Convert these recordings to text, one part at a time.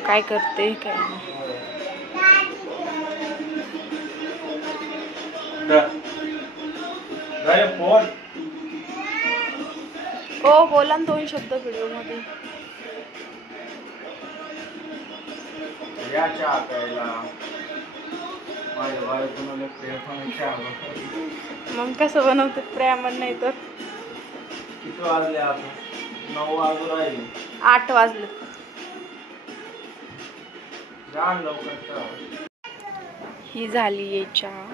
काय करते काय फोन हो बोला ना 2 शब्द व्हिडिओ मध्ये या चहा प्यायला माझ्या बायकोला चहा मग कसं बनवते प्रेमान नाही तर किती वाजले आता 9 वाजून राहिले 8 वाजले जाण लवकर ही झाली आहे चहा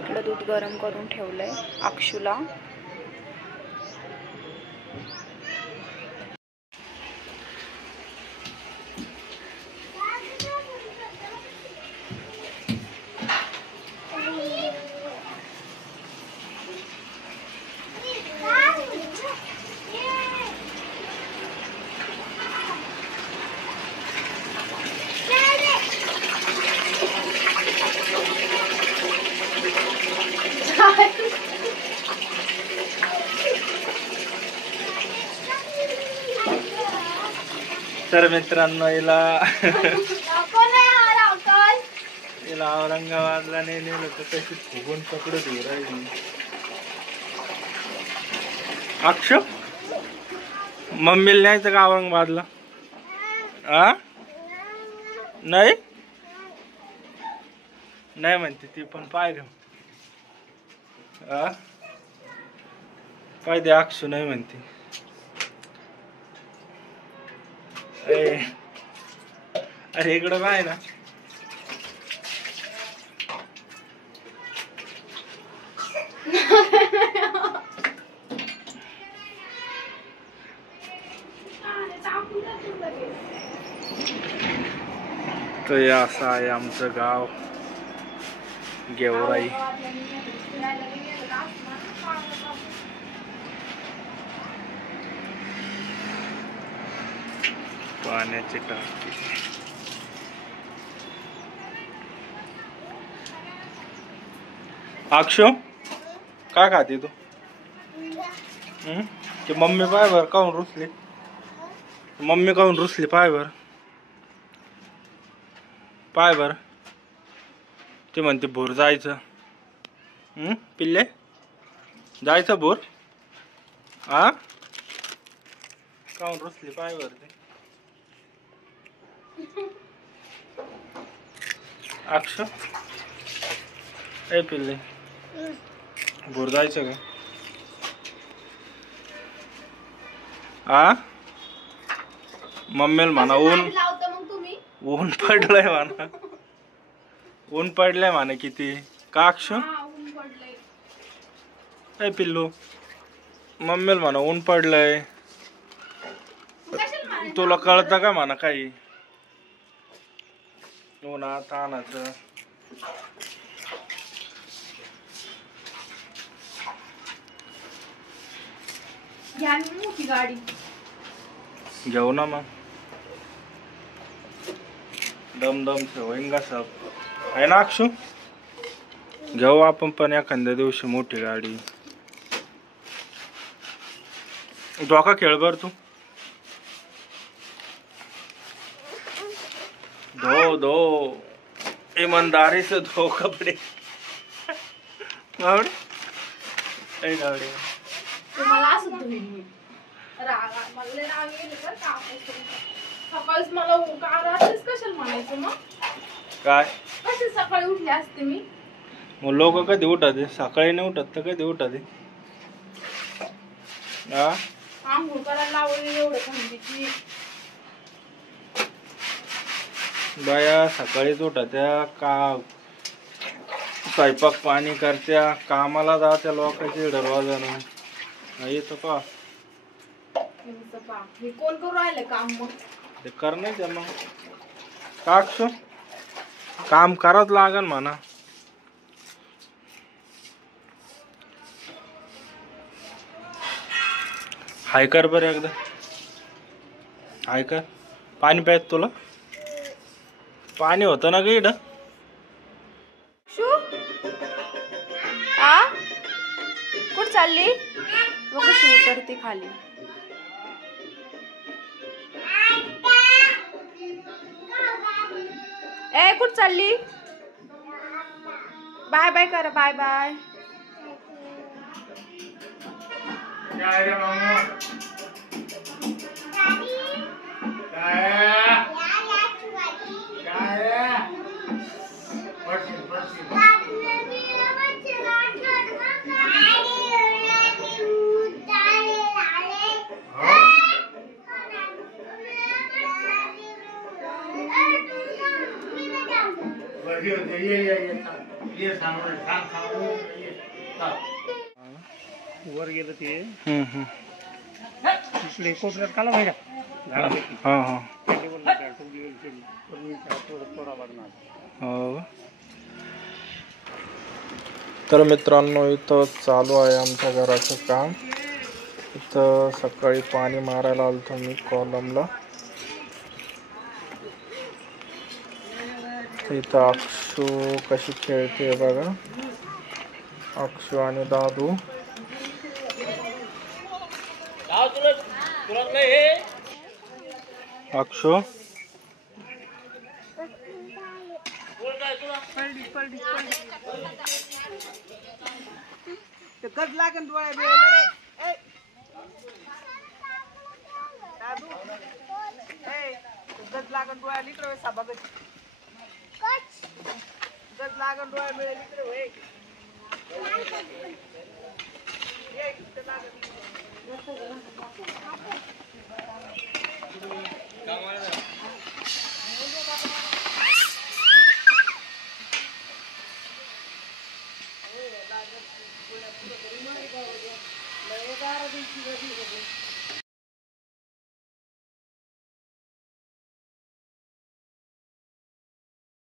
इकडं दूध गरम करून ठेवलंय अक्षूला तर मित्रांनो हिला औरंगाबादला नाही नेलं तर कशी फुगून कपडे धुवून राहिली अक्ष मम्मीला न्यायचं का औरंगाबादला नाही नाही म्हणते ती पण पाय ग पाय दे अक्षू नाही म्हणते अरे इकडं पाय ना तर हे असं आहे आमचं गाव गेवराई पाण्याची टाकी अक्षो काय खाते तू ते मम्मी पाय बर काहून रुसली मम्मी काहून रुसली पाय बर ते म्हणते भोर जायचं पिल्ले जायचं भोर काहून रुसली पाय बर ते अक्ष ए पिल्ले भोर जायचं का मम्मीला म्हणा ऊन पडलंय म्हणा ऊन पडलंय म्हणा किती का अक्ष ए पिल्लू मम्मीला म्हणा ऊन पडलंय तुला कळतं का म्हणा काही उन्हात तानाचं मोठी गाडी घेऊ ना मग दम से होईन का सब आहे ना अक्षू घेऊ आपण पण एखाद्या दिवशी मोठी गाडी डोका खेळ बर तू धो ईमानदारी से धो कपड़े तुम्हाला असं धुईन सकाळीच मला रात्रीच कशाला म्हणायचं मग काय कशी सकाळी उठले असते मी मग लोक कधी उठते सकाळी नाही उठत तर कधी उठते आंघोळ करायला लावली एवढं थंडीची बाया सकाळीच उठत्या का स्वयंपाक पाणी करत्या कामाला जात्या लोकांची दरवाजानं येतो का हे कोण करू राहिलं काम मग ते कर नाही त्यांना काम करावंच लागन म्हणा हाय कर बरं एकदा. हाय कर. पाणी प्यायचं तुला? पाणी होतं ना ग इकडं. शू आ कुठं चालली? बघ कशी उतरते खाली. ए कुठं चालली? बाय बाय कर. Bye bye. वर गेलं ते इकडे कोपऱ्यात काला माहिती हा हा हो. तर मित्रांनो इथं चालू आहे आमच्या घराचं काम. इथं सकाळी पाणी मारायला आलतो मी कॉलमला. इथं अक्षू कशी खेळते बघा. अक्षू आणि दादू. अक्षू गज लागेल डोळ्या बिळ्या गज लागेल डोळ्या लिटर साबा गज लागेल डोळ्या बिळ्या लिटर होय.